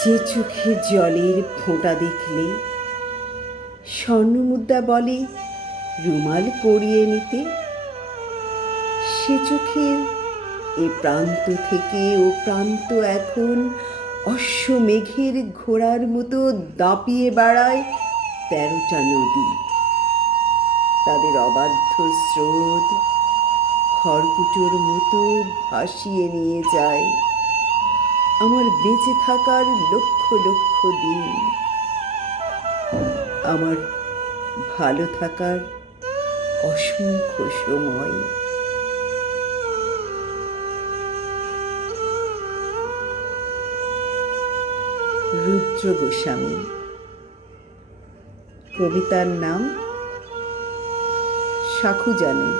যে চোখে জলের ফোঁটা দেখলে স্বর্ণমুদ্রা বলে রুমাল পরিয়ে নিতে, সে চোখের এ প্রান্ত থেকে ও প্রান্ত এখন অশ্বমেঘের ঘোড়ার মতো দাপিয়ে বেড়ায় 13টা নদী। তাদের অবাধ্য স্রোত খড়কুটোর মতো ভাসিয়ে নিয়ে যায় আমার বেঁচে থাকার লক্ষ লক্ষ দিন, আমার ভালো থাকার অসংখ্য সময়। রুদ্র গোস্বামী। কবিতার নাম সাখু জানে।